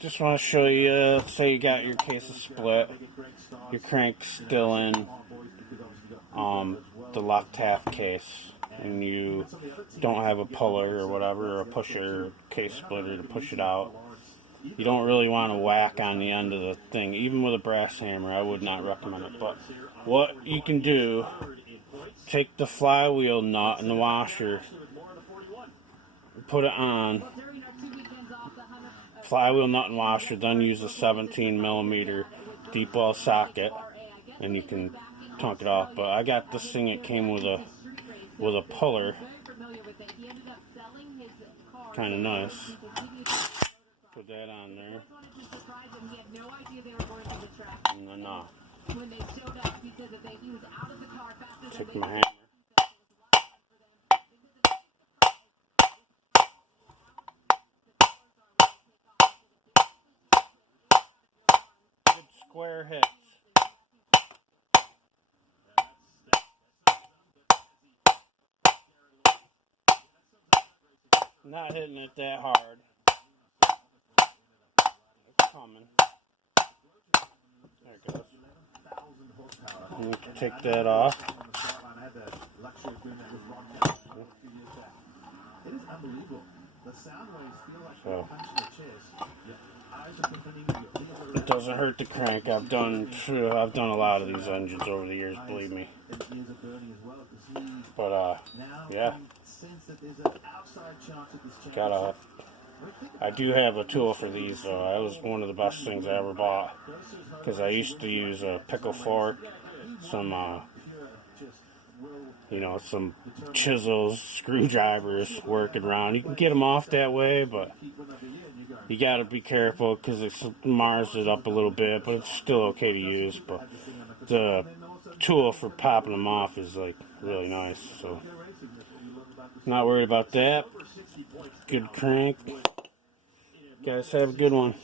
Just want to show you, say you got your case of split, your crank's still in the left half case, and you don't have a puller or whatever, or a pusher, or case splitter to push it out. You don't really want to whack on the end of the thing. Even with a brass hammer, I would not recommend it. But what you can do, take the flywheel nut and the washer, put it on, flywheel nut and washer, then use a 17mm deep well socket, and you can tunk it off. But I got this thing, it came with a puller, kind of nice. Put that on there, and then take my hammer. Good square hits. Not hitting it that hard. It's coming. There it goes. And you can take that off. So it doesn't hurt the crank. I've done a lot of these engines over the years, believe me. But yeah. I do have a tool for these, so that was one of the best things I ever bought, because I used to use a pickle fork, some some chisels, screwdrivers, working around. You can get them off that way, but you got to be careful because it mars it up a little bit, but it's still okay to use. But the tool for popping them off is like really nice, so not worried about that. Good crank. Guys, have a good one.